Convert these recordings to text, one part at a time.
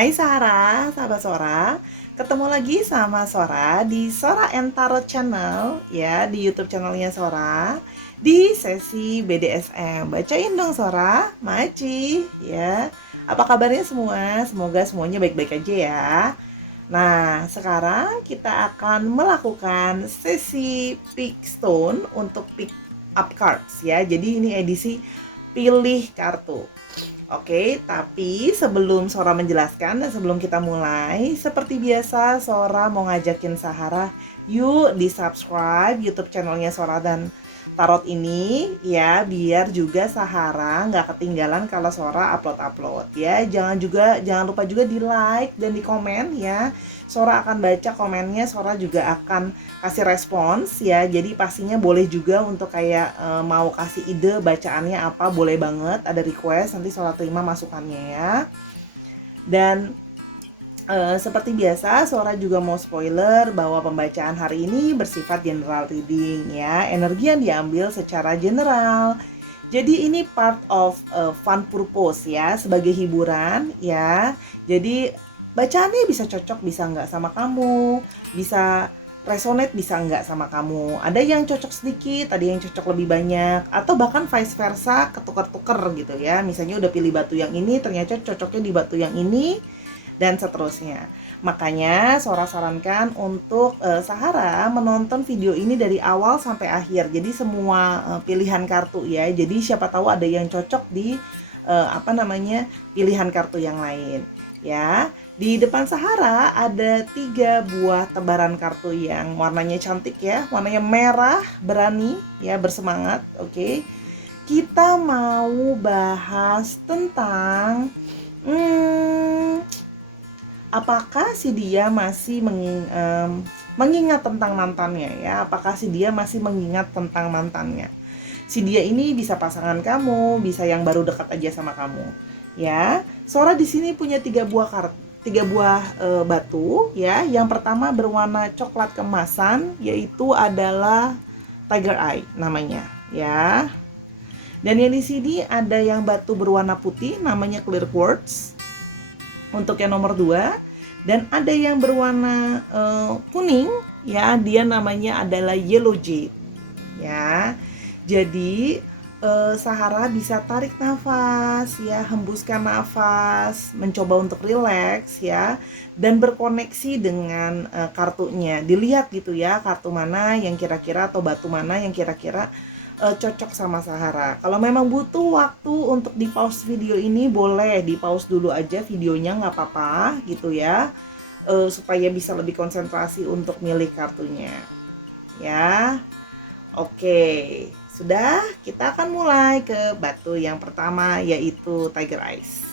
Hai Sarah, sahabat Sora. Ketemu lagi sama Sora di Sora and Tarot Channel ya, di YouTube channelnya Sora. Di sesi BDSM. Bacain dong Sora, Maci ya. Apa kabarnya semua? Semoga semuanya baik-baik aja ya. Nah, sekarang kita akan melakukan sesi pick stone untuk pick up cards ya. Jadi ini edisi pilih kartu. Oke, tapi sebelum Sora menjelaskan dan sebelum kita mulai, seperti biasa Sora mau ngajakin Sahara, yuk di subscribe YouTube channelnya Sora dan Tarot ini ya, biar juga Sahara nggak ketinggalan kalau Sora upload ya. Jangan lupa juga di like dan di komen ya. Sora akan baca komennya, Sora juga akan kasih respons ya. Jadi pastinya boleh juga untuk kayak mau kasih ide bacaannya apa, boleh banget, ada request, nanti Sora terima masukannya ya. Dan seperti biasa, Sora juga mau spoiler bahwa pembacaan hari ini bersifat general reading ya. Energi yang diambil secara general. Jadi ini part of fun purpose ya, sebagai hiburan ya. Jadi bacaannya bisa cocok, bisa nggak sama kamu, bisa resonate, bisa nggak sama kamu. Ada yang cocok sedikit, ada yang cocok lebih banyak, atau bahkan vice versa, ketuker-tuker gitu ya. Misalnya udah pilih batu yang ini, ternyata cocoknya di batu yang ini, dan seterusnya. Makanya Sora sarankan untuk Sahara menonton video ini dari awal sampai akhir. Jadi semua pilihan kartu ya. Jadi siapa tahu ada yang cocok di pilihan kartu yang lain ya. Di depan Sahara ada 3 buah tebaran kartu yang warnanya cantik ya. Warnanya merah, berani ya, bersemangat. Oke. Kita mau bahas tentang apakah si dia masih mengingat tentang mantannya ya? Apakah si dia masih mengingat tentang mantannya? Si dia ini bisa pasangan kamu, bisa yang baru dekat aja sama kamu, ya. Sora di sini punya 3 buah batu, ya. Yang pertama berwarna coklat kemasan, yaitu adalah Tiger Eye namanya, ya. Dan yang di sini ada yang batu berwarna putih, namanya Clear Quartz. Untuk yang nomor 2, dan ada yang berwarna kuning ya, dia namanya adalah Yellow Jade ya. Jadi Sahara bisa tarik nafas ya, hembuskan nafas, mencoba untuk rileks ya, dan berkoneksi dengan kartunya. Dilihat gitu ya, kartu mana yang kira-kira atau batu mana yang kira-kira cocok sama Sahara. Kalau memang butuh waktu untuk di pause video ini, boleh di pause dulu aja videonya, nggak apa-apa gitu ya, supaya bisa lebih konsentrasi untuk milih kartunya ya. Oke, sudah, kita akan mulai ke batu yang pertama, yaitu Tiger Eyes.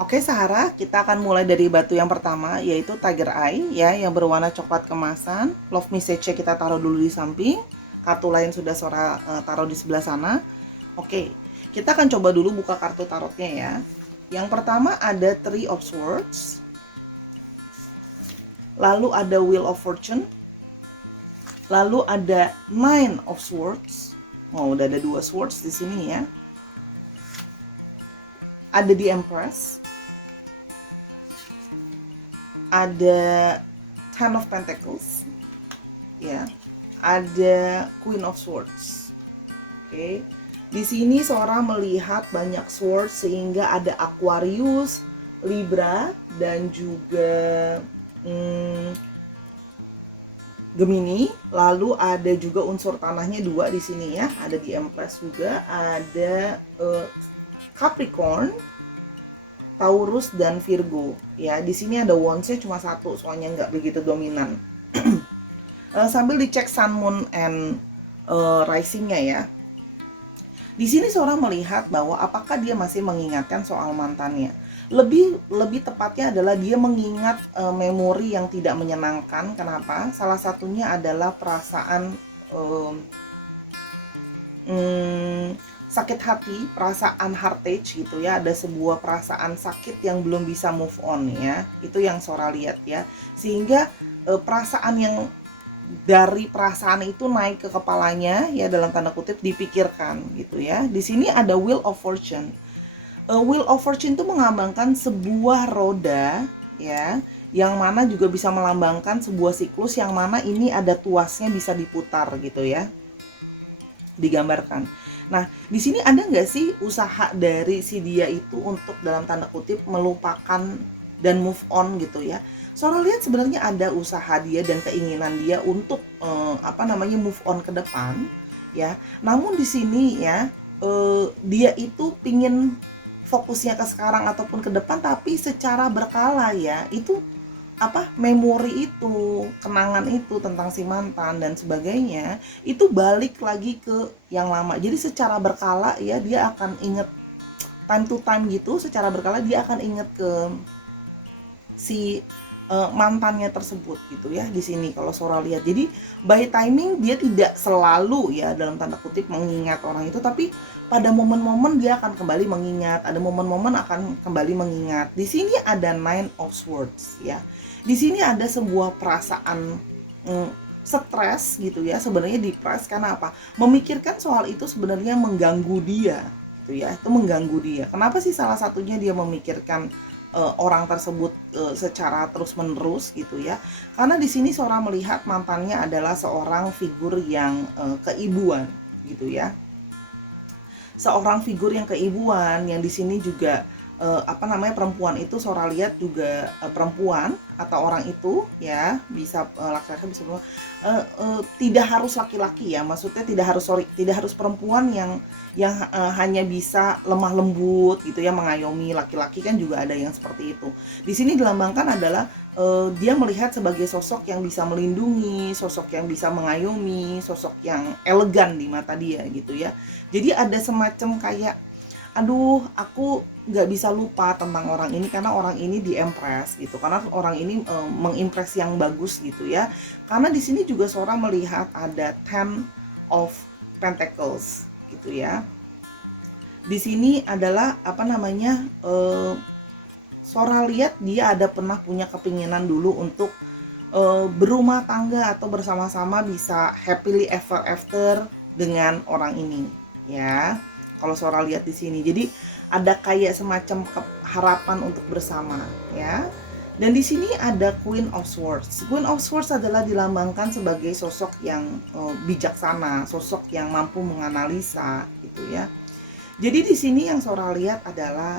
Oke Sahara, kita akan mulai dari batu yang pertama, yaitu Tiger Eye ya, yang berwarna coklat kemasan. Love message-nya kita taruh dulu di samping. Kartu lain sudah Sora taruh di sebelah sana. Oke, kita akan coba dulu buka kartu tarotnya ya. Yang pertama ada Three of Swords. Lalu ada Wheel of Fortune. Lalu ada Nine of Swords. Oh, udah ada 2 swords di sini ya. Ada The Empress. Ada Ten of Pentacles. Ya. Ada Queen of Swords. Oke. Di sini Sora melihat banyak swords, sehingga ada Aquarius, Libra, dan juga Gemini. Lalu ada juga unsur tanahnya 2 di sini ya. Ada di Empress juga, ada Capricorn, Taurus, dan Virgo. Ya, di sini ada Wands-nya cuma 1, soalnya nggak begitu dominan. Sambil dicek Sun, Moon, and Rising-nya ya. Di sini Sora melihat bahwa apakah dia masih mengingatkan soal mantannya. Lebih tepatnya adalah dia mengingat memori yang tidak menyenangkan. Kenapa? Salah satunya adalah perasaan sakit hati, perasaan heartache gitu ya. Ada sebuah perasaan sakit yang belum bisa move on ya. Itu yang Sora lihat ya. Sehingga perasaan yang dari perasaan itu naik ke kepalanya ya, dalam tanda kutip dipikirkan gitu ya. Di sini ada Wheel of Fortune. Wheel of Fortune itu melambangkan sebuah roda, ya, yang mana juga bisa melambangkan sebuah siklus yang mana ini ada tuasnya bisa diputar gitu ya, digambarkan. Nah, di sini ada nggak sih usaha dari si dia itu untuk dalam tanda kutip melupakan dan move on gitu ya? Sora lihat sebenarnya ada usaha dia dan keinginan dia untuk move on ke depan, ya. Namun di sini ya dia itu pingin fokusnya ke sekarang ataupun ke depan tapi secara berkala ya. Itu memori itu, kenangan itu tentang si mantan dan sebagainya itu balik lagi ke yang lama. Jadi secara berkala ya dia akan inget, time to time gitu, secara berkala dia akan inget ke si mantannya tersebut gitu ya di sini kalau Sora lihat. Jadi by timing dia tidak selalu ya dalam tanda kutip mengingat orang itu, tapi pada momen-momen dia akan kembali mengingat, ada momen-momen akan kembali mengingat. Di sini ada Nine of Swords ya. Di sini ada sebuah perasaan stres gitu ya, sebenarnya depres karena apa? Memikirkan soal itu sebenarnya mengganggu dia gitu ya. Itu mengganggu dia. Kenapa sih salah satunya dia memikirkan orang tersebut secara terus-menerus gitu ya. Karena di sini Sora melihat mantannya adalah seorang figur yang keibuan gitu ya. Seorang figur yang keibuan yang di sini juga perempuan itu Sora lihat juga perempuan atau orang itu ya, bisa laki-laki bisa tidak harus laki-laki ya, maksudnya tidak harus perempuan yang hanya bisa lemah lembut gitu ya, mengayomi. Laki-laki kan juga ada yang seperti itu. Di sini dilambangkan adalah dia melihat sebagai sosok yang bisa melindungi, sosok yang bisa mengayomi, sosok yang elegan di mata dia gitu ya. Jadi ada semacam kayak, aduh aku nggak bisa lupa tentang orang ini karena orang ini diimpress gitu, karena orang ini mengimpress yang bagus gitu ya. Karena di sini juga Sora melihat ada Ten of Pentacles gitu ya. Di sini adalah Sora lihat dia ada pernah punya kepinginan dulu untuk berumah tangga atau bersama-sama bisa happily ever after dengan orang ini ya. Kalau Sora lihat di sini, jadi ada kayak semacam harapan untuk bersama ya. Dan di sini ada Queen of Swords. Queen of Swords adalah dilambangkan sebagai sosok yang bijaksana, sosok yang mampu menganalisa gitu ya. Jadi di sini yang Sora lihat adalah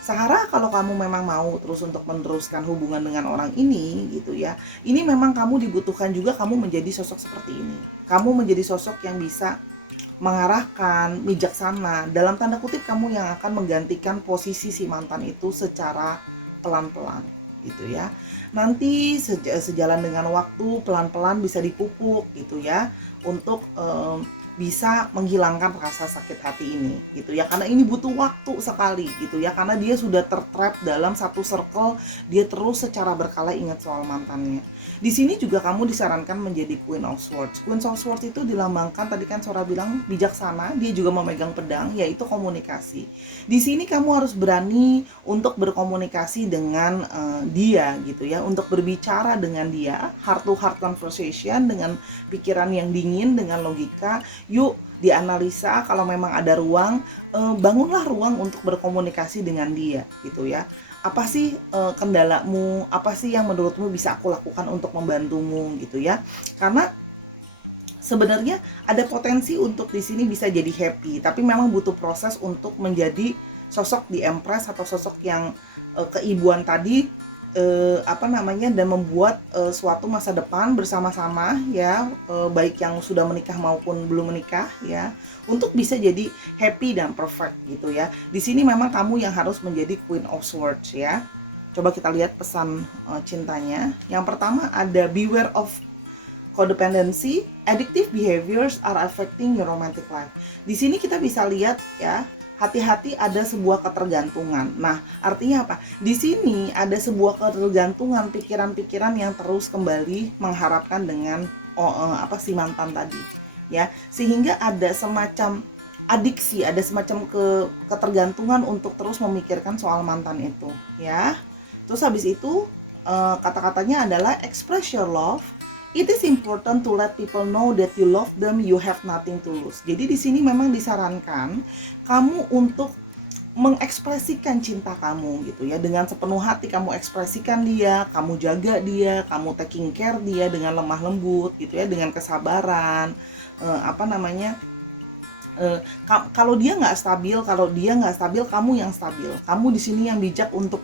Sahara, kalau kamu memang mau terus untuk meneruskan hubungan dengan orang ini gitu ya, ini memang kamu dibutuhkan juga kamu menjadi sosok seperti ini. Kamu menjadi sosok yang bisa mengarahkan, bijaksana, dalam tanda kutip kamu yang akan menggantikan posisi si mantan itu secara pelan-pelan gitu ya. Nanti sejalan dengan waktu pelan-pelan bisa dipupuk gitu ya, untuk bisa menghilangkan rasa sakit hati ini gitu ya, karena ini butuh waktu sekali gitu ya, karena dia sudah tertrap dalam satu circle, dia terus secara berkala ingat soal mantannya. Di sini juga kamu disarankan menjadi Queen of Swords. Queen of Swords itu dilambangkan tadi kan Sora bilang bijaksana, dia juga memegang pedang, yaitu komunikasi. Di sini kamu harus berani untuk berkomunikasi dengan dia gitu ya, untuk berbicara dengan dia, heart to heart conversation, dengan pikiran yang dingin, dengan logika. Yuk dianalisa, kalau memang ada ruang, bangunlah ruang untuk berkomunikasi dengan dia gitu ya. Apa sih kendalamu, apa sih yang menurutmu bisa aku lakukan untuk membantumu gitu ya. Karena sebenarnya ada potensi untuk di sini bisa jadi happy, tapi memang butuh proses untuk menjadi sosok di Empress atau sosok yang keibuan tadi, dan membuat suatu masa depan bersama-sama ya, baik yang sudah menikah maupun belum menikah ya, untuk bisa jadi happy dan perfect gitu ya. Di sini memang kamu yang harus menjadi Queen of Swords ya. Coba kita lihat pesan cintanya. Yang pertama ada beware of codependency, addictive behaviors are affecting your romantic life. Di sini kita bisa lihat ya, hati-hati ada sebuah ketergantungan. Nah, artinya apa? Di sini ada sebuah ketergantungan, pikiran-pikiran yang terus kembali mengharapkan dengan si mantan tadi. Ya, sehingga ada semacam adiksi, ada semacam ketergantungan untuk terus memikirkan soal mantan itu, ya. Terus habis itu kata-katanya adalah express your love. It is important to let people know that you love them, you have nothing to lose. Jadi di sini memang disarankan kamu untuk mengekspresikan cinta kamu gitu ya, dengan sepenuh hati kamu ekspresikan dia, kamu jaga dia, kamu taking care dia dengan lemah lembut gitu ya, dengan kesabaran. Apa namanya, kalau dia nggak stabil, kamu yang stabil. Kamu di sini yang bijak untuk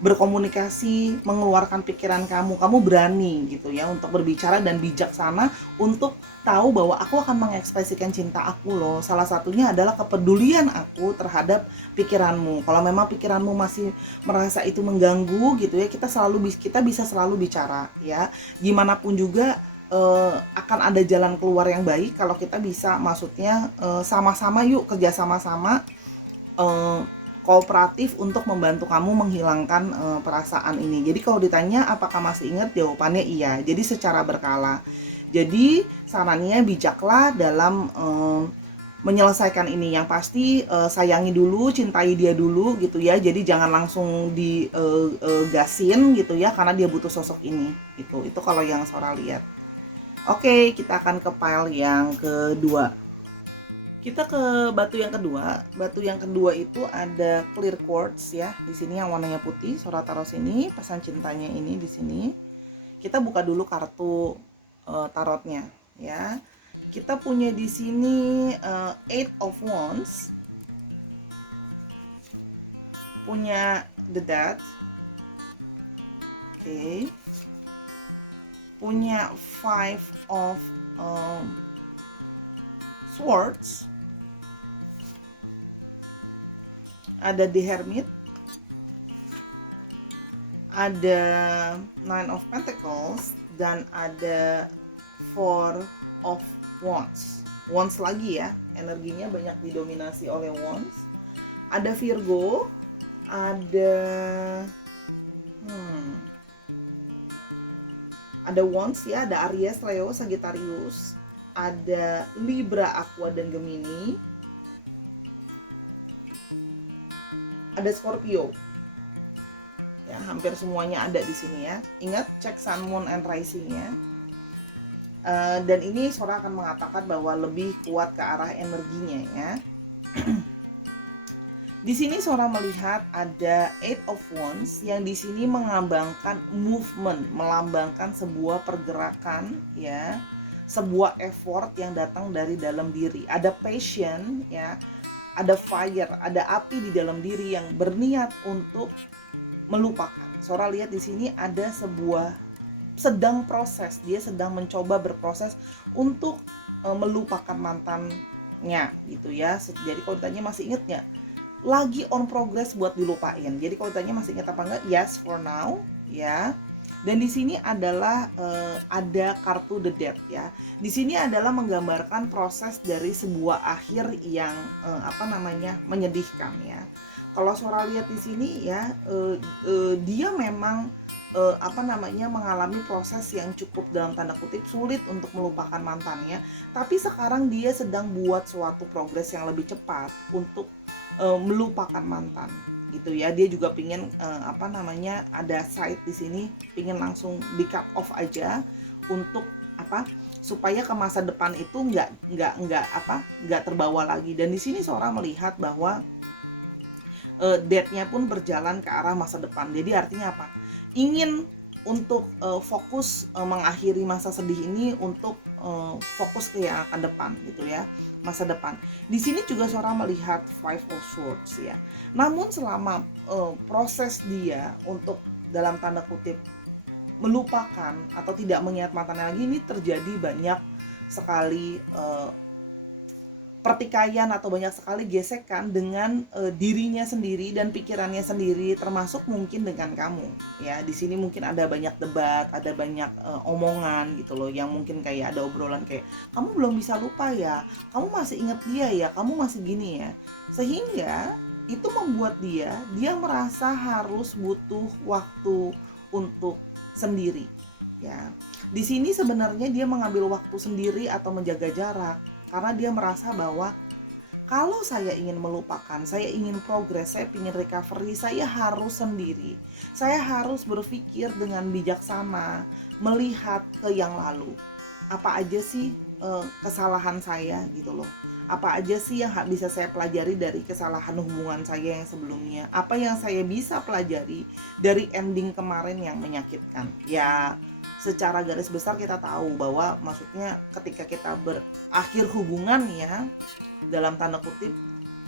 berkomunikasi, mengeluarkan pikiran kamu. Kamu berani gitu ya untuk berbicara dan bijaksana untuk tahu bahwa aku akan mengekspresikan cinta aku loh. Salah satunya adalah kepedulian aku terhadap pikiranmu. Kalau memang pikiranmu masih merasa itu mengganggu gitu ya, kita bisa selalu bicara ya. Gimana pun juga akan ada jalan keluar yang baik kalau kita bisa, maksudnya sama-sama yuk, kerja sama-sama, kooperatif untuk membantu kamu menghilangkan perasaan ini. Jadi kalau ditanya apakah masih ingat, jawabannya iya. Jadi secara berkala. Jadi sarannya bijaklah dalam menyelesaikan ini. Yang pasti sayangi dulu, cintai dia dulu gitu ya. Jadi jangan langsung gasin gitu ya, karena dia butuh sosok ini gitu. Itu kalau yang Sora lihat. Oke, kita akan ke pile yang kedua. Kita ke batu yang kedua. Batu yang kedua itu ada clear quartz ya. Di sini yang warnanya putih. Sora taruh sini, pesan cintanya ini di sini. Kita buka dulu kartu tarotnya ya. Kita punya di sini Eight of Wands. Punya The Death. Oke. Punya Five of Swords. Ada The Hermit. Ada Nine of Pentacles dan ada Four of Wands. Wands lagi ya, energinya banyak didominasi oleh Wands. Ada Virgo, ada Wands ya, ada Aries, Leo, Sagittarius, ada Libra, Aqua dan Gemini. Ada Scorpio. Ya, hampir semuanya ada di sini ya. Ingat, cek Sun, Moon, and Rising-nya. Dan ini Sora akan mengatakan bahwa lebih kuat ke arah energinya ya. Di sini Sora melihat ada Eight of Wands yang di sini melambangkan movement, melambangkan sebuah pergerakan ya, sebuah effort yang datang dari dalam diri. Ada passion ya, ada fire, ada api di dalam diri yang berniat untuk melupakan. Sora lihat di sini ada sebuah sedang proses, dia sedang mencoba berproses untuk melupakan mantannya gitu ya. Jadi kalau ditanya masih inget nggak? Lagi on progress buat dilupain. Jadi kalau ditanya masih ingat apa enggak? Yes, for now ya. Dan di sini adalah ada kartu The Death ya. Di sini adalah menggambarkan proses dari sebuah akhir yang menyedihkan ya. Kalau Sora lihat di sini ya, dia memang mengalami proses yang cukup dalam tanda kutip sulit untuk melupakan mantannya, tapi sekarang dia sedang buat suatu progres yang lebih cepat untuk melupakan mantan gitu ya. Dia juga pingin ada side di sini, pingin langsung di cut off aja untuk supaya ke masa depan itu nggak terbawa lagi. Dan di sini Sora melihat bahwa death-nya pun berjalan ke arah masa depan. Jadi artinya apa? Ingin untuk fokus mengakhiri masa sedih ini untuk fokus ke yang akan depan gitu ya, masa depan. Di sini juga Sora melihat Five of Swords ya. Namun selama proses dia untuk dalam tanda kutip melupakan atau tidak mengingat mantannya lagi, ini terjadi banyak sekali pertikaian atau banyak sekali gesekan dengan dirinya sendiri dan pikirannya sendiri, termasuk mungkin dengan kamu ya. Di sini mungkin ada banyak debat, ada banyak omongan gitu loh, yang mungkin kayak ada obrolan kayak, kamu belum bisa lupa ya, kamu masih ingat dia ya, kamu masih gini ya. Sehingga itu membuat dia merasa harus butuh waktu untuk sendiri ya. Di sini sebenarnya dia mengambil waktu sendiri atau menjaga jarak karena dia merasa bahwa kalau saya ingin melupakan, saya ingin progres, saya ingin recovery, saya harus sendiri. Saya harus berpikir dengan bijaksana, melihat ke yang lalu. Apa aja sih kesalahan saya gitu loh. Apa aja sih yang bisa saya pelajari dari kesalahan hubungan saya yang sebelumnya? Apa yang saya bisa pelajari dari ending kemarin yang menyakitkan? Ya, secara garis besar kita tahu bahwa maksudnya ketika kita berakhir hubungan ya, dalam tanda kutip,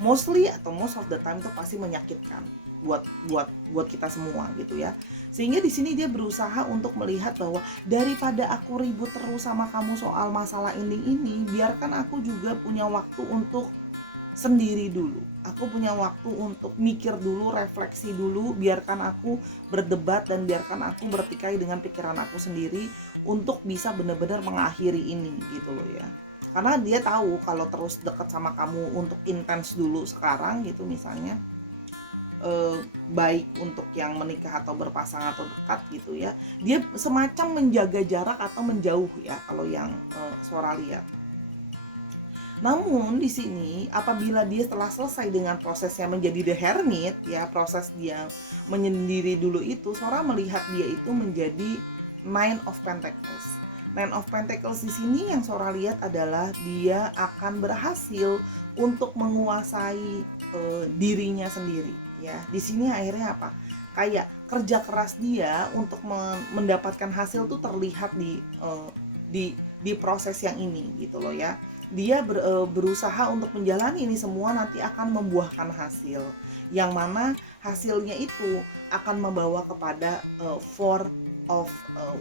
mostly atau most of the time itu pasti menyakitkan buat kita semua gitu ya. Sehingga di sini dia berusaha untuk melihat bahwa daripada aku ribut terus sama kamu soal masalah ini, biarkan aku juga punya waktu untuk sendiri dulu. Aku punya waktu untuk mikir dulu, refleksi dulu, biarkan aku berdebat dan biarkan aku bertikai dengan pikiran aku sendiri untuk bisa benar-benar mengakhiri ini gitu loh ya. Karena dia tahu kalau terus deket sama kamu untuk intens dulu sekarang gitu misalnya, baik untuk yang menikah atau berpasangan atau dekat gitu ya, dia semacam menjaga jarak atau menjauh ya kalau yang Sora lihat. Namun di sini apabila dia telah selesai dengan prosesnya menjadi the hermit ya, proses dia menyendiri dulu itu, Sora melihat dia itu menjadi Nine of Pentacles. Nine of Pentacles di sini yang Sora lihat adalah dia akan berhasil untuk menguasai dirinya sendiri ya. Di sini akhirnya apa? Kayak kerja keras dia untuk mendapatkan hasil tuh terlihat di proses yang ini gitu loh ya. Dia berusaha untuk menjalani ini semua nanti akan membuahkan hasil yang mana hasilnya itu akan membawa kepada Four of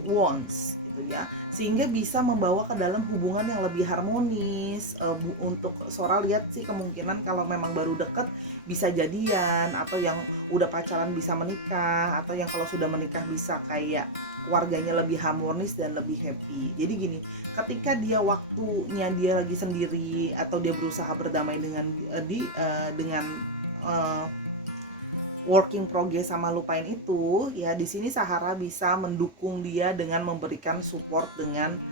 Wands gitu ya, sehingga bisa membawa ke dalam hubungan yang lebih harmonis. Untuk Sora lihat sih kemungkinan kalau memang baru deket bisa jadian, atau yang udah pacaran bisa menikah, atau yang kalau sudah menikah bisa kayak keluarganya lebih harmonis dan lebih happy. Jadi gini, ketika dia waktunya dia lagi sendiri atau dia berusaha berdamai dengan working progress sama lupain itu ya, di sini Sahara bisa mendukung dia dengan memberikan support dengan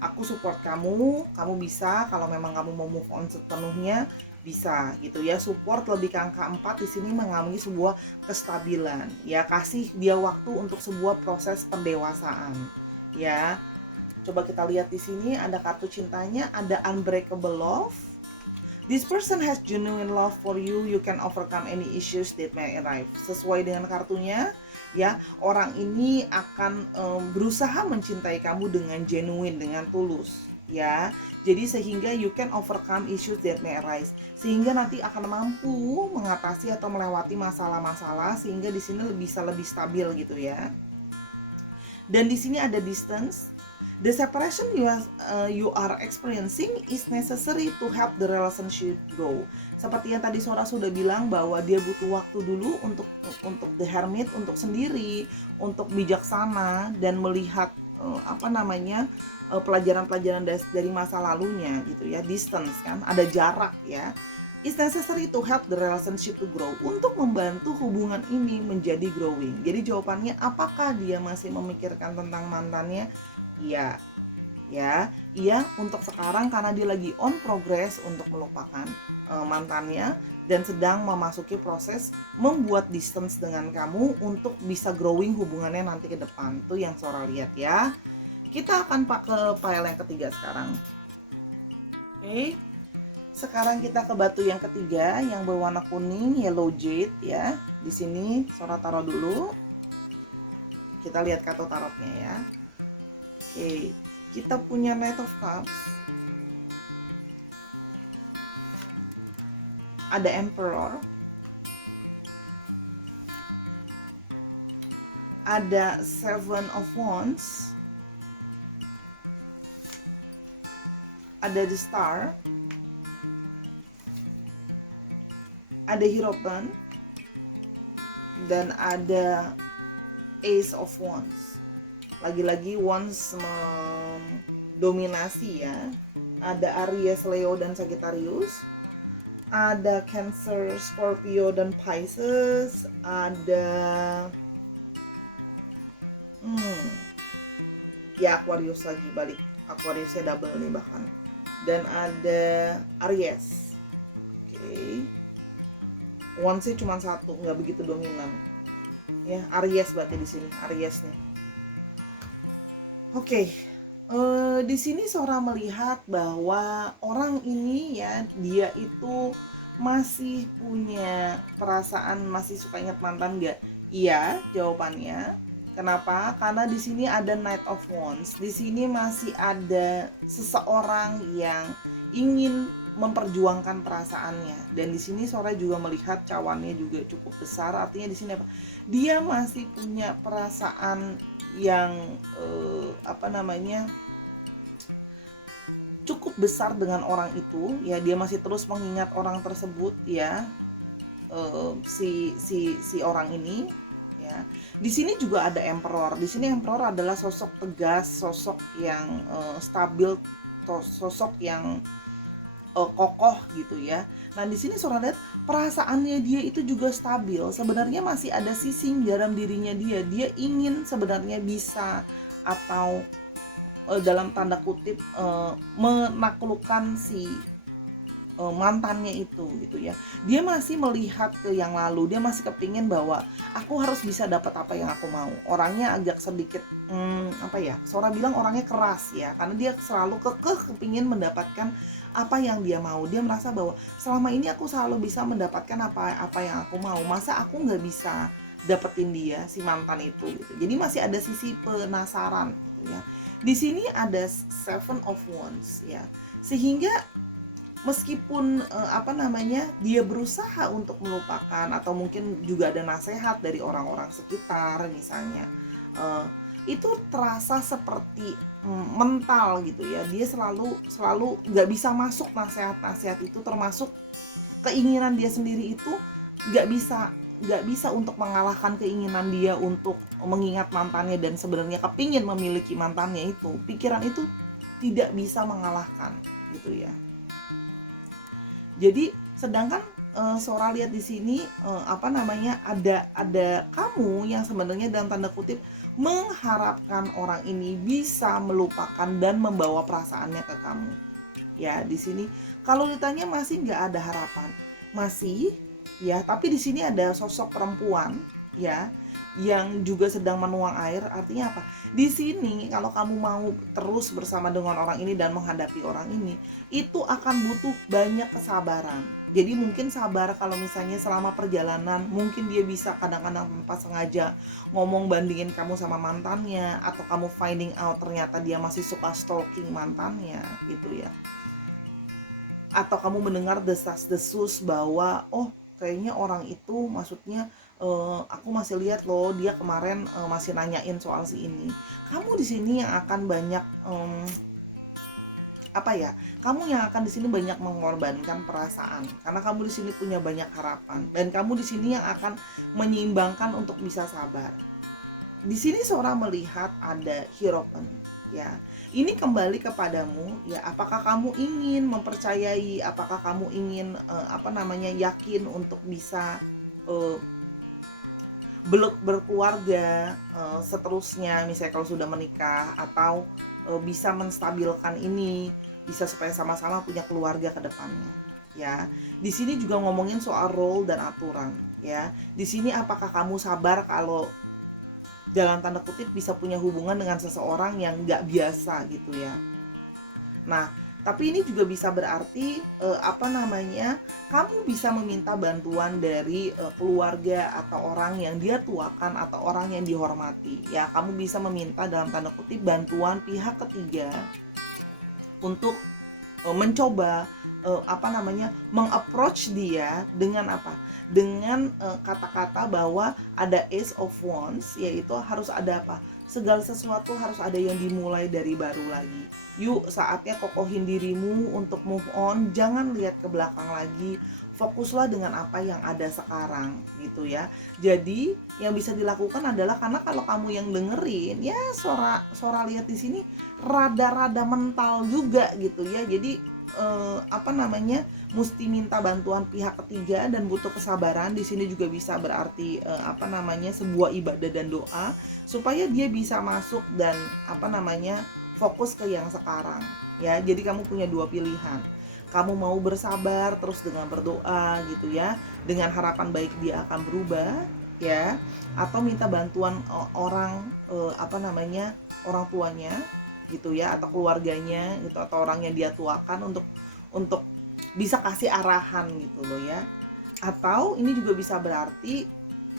aku support kamu bisa, kalau memang kamu mau move on sepenuhnya bisa gitu ya. Support lebih ke angka 4 di sini mengalami sebuah kestabilan ya, kasih dia waktu untuk sebuah proses pendewasaan ya. Coba kita lihat di sini ada kartu cintanya, ada Unbreakable Love. This person has genuine love for you. You can overcome any issues that may arrive. Sesuai dengan kartunya, ya, orang ini akan berusaha mencintai kamu dengan genuine, dengan tulus, ya. Jadi sehingga you can overcome issues that may arise. Sehingga nanti akan mampu mengatasi atau melewati masalah-masalah sehingga di sini bisa lebih stabil gitu ya. Dan di sini ada distance. The separation you are experiencing is necessary to help the relationship grow. Seperti yang tadi Sora sudah bilang bahwa dia butuh waktu dulu untuk the hermit, untuk sendiri, untuk bijaksana dan melihat pelajaran-pelajaran dari masa lalunya gitu ya. Distance kan, ada jarak ya. It's necessary to help the relationship to grow, untuk membantu hubungan ini menjadi growing. Jadi jawabannya, apakah dia masih memikirkan tentang mantannya? Iya, iya untuk sekarang karena dia lagi on progress untuk melupakan mantannya dan sedang memasuki proses membuat distance dengan kamu untuk bisa growing hubungannya nanti ke depan. Tuh yang Sora lihat ya. Kita akan pakai file yang ketiga sekarang. Oke. Sekarang kita ke batu yang ketiga yang berwarna kuning, yellow jade ya. Di sini Sora taruh dulu. Kita lihat kartu tarotnya ya. Oke, kita punya Knight of Cups, ada Emperor, ada Seven of Wands, ada The Star, ada Hierophant, dan ada Ace of Wands. Lagi-lagi Wands mendominasi ya. Ada Aries, Leo, dan Sagittarius. Ada Cancer, Scorpio, dan Pisces. Ada Aquarius lagi, balik Aquariusnya double nih bahkan. Dan ada Aries. Oke. Wandsnya cuma satu, nggak begitu dominan. Ya, Aries berarti di sini, Aries nih. Oke, di sini Sora melihat bahwa orang ini ya, dia itu masih punya perasaan, masih suka ingat mantan nggak? Iya, jawabannya. Kenapa? Karena di sini ada Knight of Wands. Di sini masih ada seseorang yang ingin memperjuangkan perasaannya. Dan di sini Sora juga melihat cawannya juga cukup besar. Artinya di sini apa? Dia masih punya perasaan yang cukup besar dengan orang itu ya. Dia masih terus mengingat orang tersebut ya, si orang ini ya. Di sini juga ada Emperor. Di sini Emperor adalah sosok tegas, sosok yang stabil, sosok yang kokoh gitu ya. Nah di sini Sora lihat perasaannya dia itu juga stabil. Sebenarnya masih ada sising dalam dirinya dia. Dia ingin sebenarnya bisa, atau dalam tanda kutip menaklukkan si mantannya itu gitu ya. Dia masih melihat ke yang lalu. Dia masih kepingin bahwa aku harus bisa dapat apa yang aku mau. Orangnya agak sedikit Sora bilang orangnya keras ya, karena dia selalu kekeh kepingin mendapatkan apa yang dia mau. Dia merasa bahwa selama ini aku selalu bisa mendapatkan apa yang aku mau. Masa aku nggak bisa dapetin dia, si mantan itu gitu. Jadi masih ada sisi penasaran gitu ya. Di sini ada Seven of Wands ya. Sehingga meskipun dia berusaha untuk melupakan, atau mungkin juga ada nasihat dari orang-orang sekitar misalnya, itu terasa seperti mental gitu ya. Dia selalu nggak bisa masuk nasihat-nasihat itu, termasuk keinginan dia sendiri itu nggak bisa untuk mengalahkan keinginan dia untuk mengingat mantannya dan sebenarnya kepingin memiliki mantannya itu. Pikiran itu tidak bisa mengalahkan gitu ya. Jadi sedangkan Sora lihat di sini ada kamu yang sebenarnya dalam tanda kutip mengharapkan orang ini bisa melupakan dan membawa perasaannya ke kamu. Ya, di sini kalau ditanya masih nggak ada harapan, masih ya, tapi di sini ada sosok perempuan ya yang juga sedang menuang air. Artinya apa? Di sini kalau kamu mau terus bersama dengan orang ini dan menghadapi orang ini, itu akan butuh banyak kesabaran. Jadi mungkin sabar kalau misalnya selama perjalanan mungkin dia bisa kadang-kadang tanpa sengaja ngomong bandingin kamu sama mantannya, atau kamu finding out ternyata dia masih suka stalking mantannya gitu ya. Atau kamu mendengar desas-desus bahwa kayaknya orang itu, maksudnya aku masih lihat loh dia kemarin masih nanyain soal si ini. Kamu di sini yang akan banyak kamu yang akan di sini banyak mengorbankan perasaan, karena kamu di sini punya banyak harapan, dan kamu di sini yang akan menyeimbangkan untuk bisa sabar. Di sini Sora melihat ada Hierophant ya. Ini kembali kepadamu ya, apakah kamu ingin mempercayai, apakah kamu ingin yakin untuk bisa berkeluarga seterusnya, misalnya kalau sudah menikah, atau bisa menstabilkan ini, bisa supaya sama-sama punya keluarga ke depannya ya. Di sini juga ngomongin soal role dan aturan ya. Di sini apakah kamu sabar kalau dalam tanda kutip bisa punya hubungan dengan seseorang yang nggak biasa gitu ya. Nah, tapi ini juga bisa berarti kamu bisa meminta bantuan dari keluarga atau orang yang dia tuakan atau orang yang dihormati ya. Kamu bisa meminta dalam tanda kutip bantuan pihak ketiga untuk mencoba mengapproach dia dengan dengan kata-kata bahwa ada Ace of Wands, yaitu harus ada segala sesuatu harus ada yang dimulai dari baru lagi. Yuk, saatnya kokohin dirimu untuk move on, jangan lihat ke belakang lagi, fokuslah dengan apa yang ada sekarang gitu ya. Jadi yang bisa dilakukan adalah, karena kalau kamu yang dengerin ya, Sora lihat di sini rada-rada mental juga gitu ya. Jadi mesti minta bantuan pihak ketiga dan butuh kesabaran. Di sini juga bisa berarti sebuah ibadah dan doa supaya dia bisa masuk dan fokus ke yang sekarang ya. Jadi kamu punya dua pilihan. Kamu mau bersabar terus dengan berdoa gitu ya, dengan harapan baik dia akan berubah ya, atau minta bantuan orang tuanya gitu ya, atau keluarganya gitu, atau orang yang dia tuakan untuk bisa kasih arahan gitu loh ya. Atau ini juga bisa berarti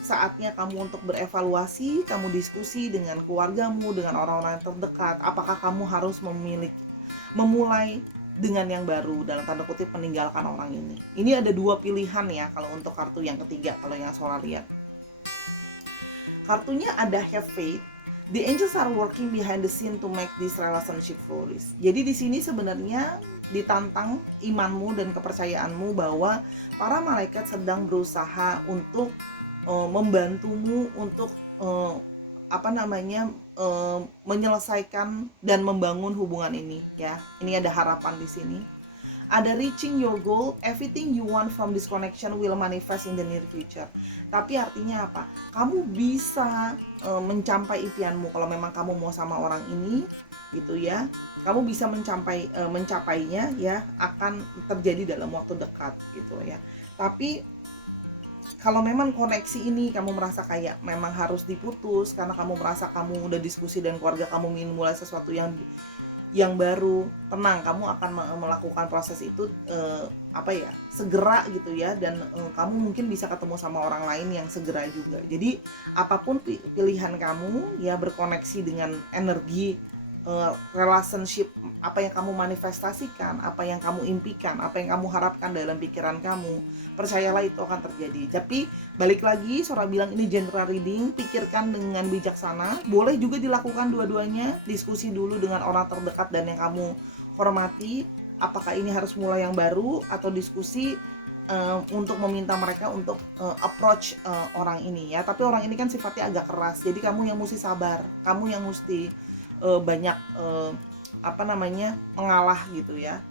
saatnya kamu untuk berevaluasi, kamu diskusi dengan keluargamu, dengan orang-orang yang terdekat, apakah kamu harus memulai dengan yang baru, dalam tanda kutip meninggalkan orang ini. Ini ada dua pilihan ya kalau untuk kartu yang ketiga, kalau yang Sora lihat. Kartunya ada have faith. The angels are working behind the scene to make this relationship flourish. Jadi di sini sebenarnya ditantang imanmu dan kepercayaanmu bahwa para malaikat sedang berusaha untuk membantumu untuk menyelesaikan dan membangun hubungan ini ya. Ini ada harapan di sini. Ada reaching your goal, everything you want from this connection will manifest in the near future. Tapi artinya apa? Kamu bisa mencapai impianmu kalau memang kamu mau sama orang ini, gitu ya. Kamu bisa mencapainya ya, akan terjadi dalam waktu dekat gitu ya. Tapi kalau memang koneksi ini kamu merasa kayak memang harus diputus karena kamu merasa kamu udah diskusi dan keluarga kamu ingin mulai sesuatu yang baru, tenang, kamu akan melakukan proses itu segera gitu ya, dan kamu mungkin bisa ketemu sama orang lain yang segera juga. Jadi apapun pilihan kamu ya, berkoneksi dengan energi relationship, apa yang kamu manifestasikan, apa yang kamu impikan, apa yang kamu harapkan dalam pikiran kamu, percayalah itu akan terjadi. Tapi balik lagi, Sora bilang ini general reading, pikirkan dengan bijaksana. Boleh juga dilakukan dua-duanya, diskusi dulu dengan orang terdekat dan yang kamu hormati, apakah ini harus mulai yang baru, atau diskusi untuk meminta mereka untuk approach orang ini ya. Tapi orang ini kan sifatnya agak keras, jadi kamu yang mesti sabar, kamu yang mesti banyak mengalah gitu ya.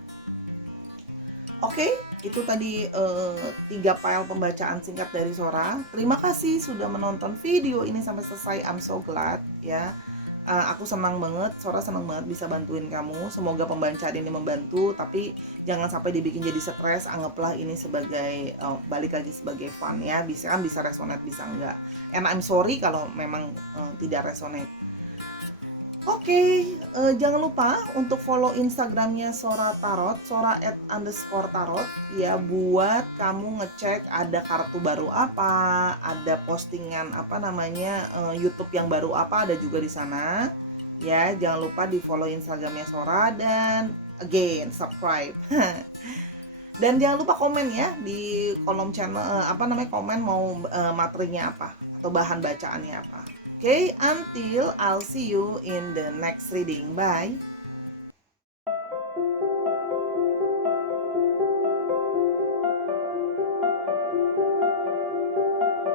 Oke, itu tadi 3 file pembacaan singkat dari Sora. Terima kasih sudah menonton video ini sampai selesai. I'm so glad ya. Aku senang banget, Sora senang banget bisa bantuin kamu. Semoga pembacaan ini membantu, tapi jangan sampai dibikin jadi stres. Anggaplah ini sebagai balik lagi sebagai fun ya. Bisa resonate, bisa enggak. And I'm sorry kalau memang tidak resonate. Oke, jangan lupa untuk follow Instagramnya Sora Tarot, Sora@_tarot ya, buat kamu ngecek ada kartu baru apa, ada postingan YouTube yang baru apa, ada juga di sana. Ya, jangan lupa di follow Instagramnya Sora dan again subscribe. Dan jangan lupa komen ya di kolom channel komen mau materinya apa atau bahan bacaannya apa. Okay, until I'll see you in the next reading. Bye.